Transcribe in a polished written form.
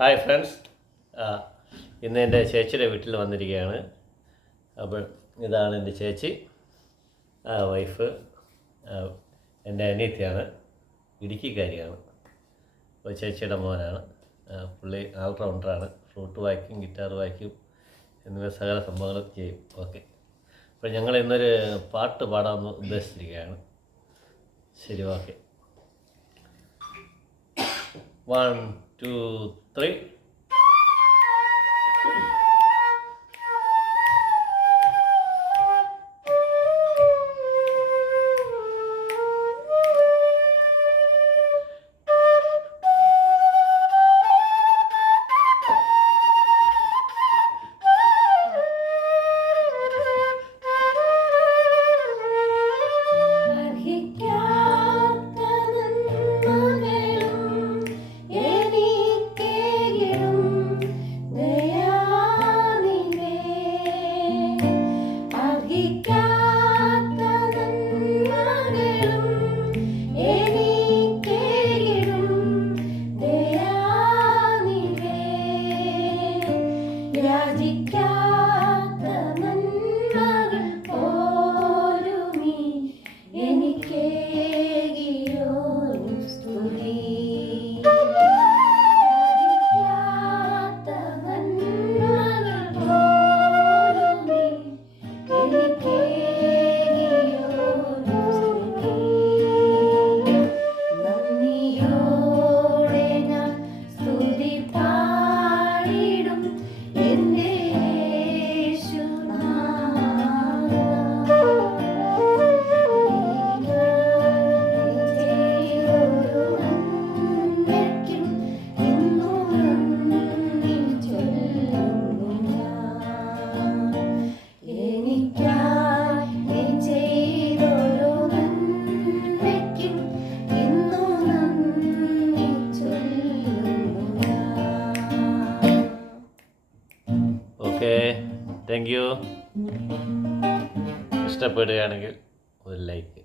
Hi friends, ഇന്ന് എൻ്റെ ചേച്ചിയുടെ വീട്ടിൽ വന്നിരിക്കുകയാണ്. അപ്പോൾ ഇതാണ് എൻ്റെ ചേച്ചി, വൈഫ്. എൻ്റെ അനിയത്തിയാണ്, ഇടുക്കിക്കാരിയാണ്. അപ്പോൾ ചേച്ചിയുടെ മോനാണ്. പുള്ളി ഓൾറൗണ്ടറാണ്. ഫ്ലൂട്ട് വായിക്കും, ഗിറ്റാർ വായിക്കും, എന്നിവ സകല സംഭവങ്ങളും ചെയ്യും. ഓക്കെ, അപ്പോൾ ഞങ്ങൾ ഇന്നൊരു പാട്ട് പാടാമെന്ന് ഉദ്ദേശിച്ചിരിക്കുകയാണ്. ശരി, ഓക്കെ. 1, 2, 3. Okay, thank you. ഇഷ്ടപ്പെടുകയാണെങ്കിൽ ഒരു ലൈക്ക്.